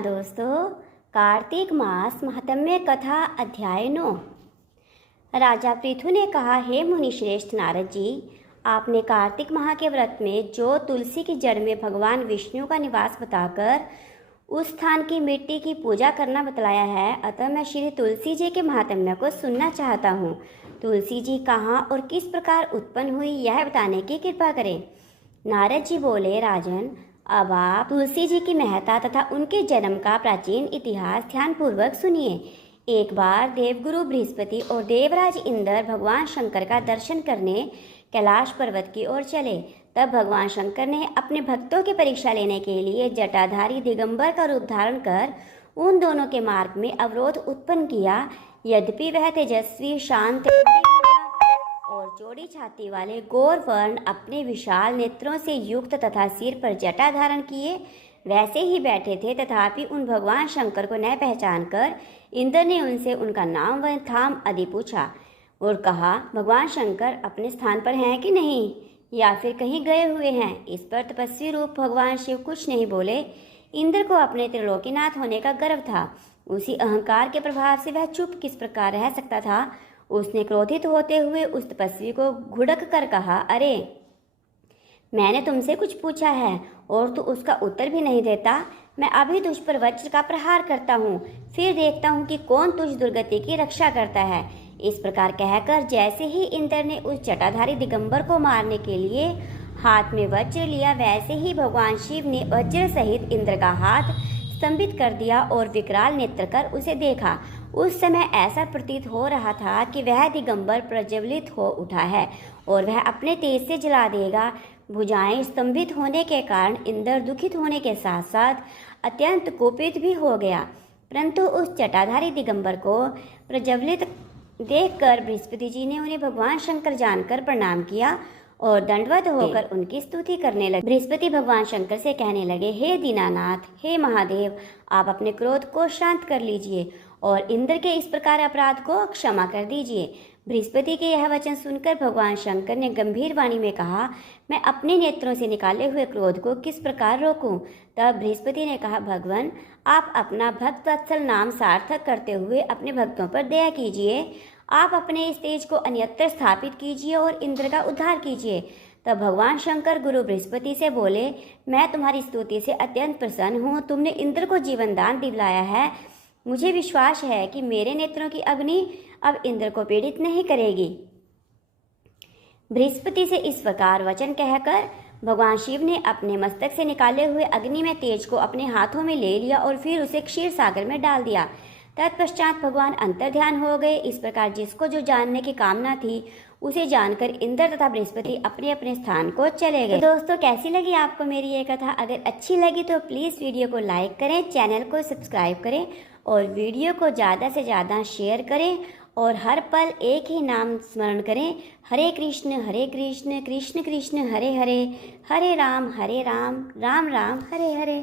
दोस्तों, कार्तिक मास महात्म्य कथा अध्याय 9। राजा पृथु ने कहा, हे मुनि श्रेष्ठ नारद जी, आपने कार्तिक माह के व्रत में जो तुलसी की जड़ में भगवान विष्णु का निवास बताकर उस स्थान की मिट्टी की पूजा करना बतलाया है, अतः मैं श्री तुलसी जी के महात्म्य को सुनना चाहता हूँ। तुलसी जी कहाँ और किस प्रकार उत्पन्न हुई, यह बताने की कृपा करें। नारद जी बोले, राजन, अब आप तुलसी जी की महत्ता तथा उनके जन्म का प्राचीन इतिहास ध्यानपूर्वक सुनिए। एक बार देवगुरु बृहस्पति और देवराज इंद्र भगवान शंकर का दर्शन करने कैलाश पर्वत की ओर चले। तब भगवान शंकर ने अपने भक्तों की परीक्षा लेने के लिए जटाधारी दिगंबर का रूप धारण कर उन दोनों के मार्ग में अवरोध उत्पन्न किया। यद्यपि वह तेजस्वी, शांत और चौड़ी छाती वाले गौर वर्ण अपने विशाल नेत्रों से युक्त तथा सिर पर जटा धारण किए वैसे ही बैठे थे, तथापि उन भगवान शंकर को न पहचान कर इंद्र ने उनसे उनका नाम व थाम आदि पूछा और कहा, भगवान शंकर अपने स्थान पर हैं कि नहीं, या फिर कहीं गए हुए हैं। इस पर तपस्वी रूप भगवान शिव कुछ नहीं बोले। इंद्र को अपने त्रिलोकीनाथ होने का गर्व था। उसी अहंकार के प्रभाव से वह चुप किस प्रकार रह सकता था। उसने क्रोधित होते हुए उस तपस्वी को घुड़क कर कहा, अरे, मैंने तुमसे कुछ पूछा है और तू उसका उत्तर भी नहीं देता। मैं अभी तुझ पर वज्र का प्रहार करता हूँ, फिर देखता हूँ कि कौन तुझ दुर्गति की रक्षा करता है। इस प्रकार कहकर जैसे ही इंद्र ने उस जटाधारी दिगंबर को मारने के लिए हाथ में वज्र लिया, वैसे ही भगवान शिव ने वज्र सहित इंद्र का हाथ स्तंभित कर दिया और विकराल नेत्र कर उसे देखा। उस समय ऐसा प्रतीत हो रहा था कि वह दिगंबर प्रज्वलित हो उठा है और वह अपने तेज से जला देगा। भुजाएं स्तंभित होने के कारण इंद्र दुखित होने के साथ साथ अत्यंत कुपित भी हो गया, परंतु उस जटाधारी दिगंबर को प्रज्वलित देखकर बृहस्पति जी ने उन्हें भगवान शंकर जानकर प्रणाम किया और दंडवत होकर उनकी स्तुति करने लगे। बृहस्पति भगवान शंकर से कहने लगे, हे दीनानाथ, हे महादेव, आप अपने क्रोध को शांत कर लीजिए और इंद्र के इस प्रकार अपराध को क्षमा कर दीजिए। बृहस्पति के यह वचन सुनकर भगवान शंकर ने गंभीर वाणी में कहा, मैं अपने नेत्रों से निकाले हुए क्रोध को किस प्रकार रोकूं। तब बृहस्पति ने कहा, भगवान, आप अपना भक्त वत्सल नाम सार्थक करते हुए अपने भक्तों पर दया कीजिए। आप अपने इस तेज को अन्यत्र स्थापित कीजिए और इंद्र का उद्धार कीजिए। तब भगवान शंकर गुरु बृहस्पति से बोले, मैं तुम्हारी स्तुति से अत्यंत प्रसन्न हूँ। तुमने इंद्र को जीवन दान दिलाया है। मुझे विश्वास है कि मेरे नेत्रों की अग्नि अब इंद्र को पीड़ित नहीं करेगी। बृहस्पति से इस प्रकार वचन कहकर भगवान शिव ने अपने मस्तक से निकाले हुए अग्नि में तेज को अपने हाथों में ले लिया और फिर उसे क्षीर सागर में डाल दिया। तत्पश्चात भगवान अंतर्ध्यान हो गए। इस प्रकार जिसको जो जानने की कामना थी उसे जानकर इंद्र तथा बृहस्पति अपने अपने स्थान को चले गए। तो दोस्तों, कैसी लगी आपको मेरी ये कथा? अगर अच्छी लगी तो प्लीज़ वीडियो को लाइक करें, चैनल को सब्सक्राइब करें और वीडियो को ज़्यादा से ज़्यादा शेयर करें और हर पल एक ही नाम स्मरण करें, हरे कृष्ण कृष्ण कृष्ण हरे हरे, हरे राम राम राम हरे हरे।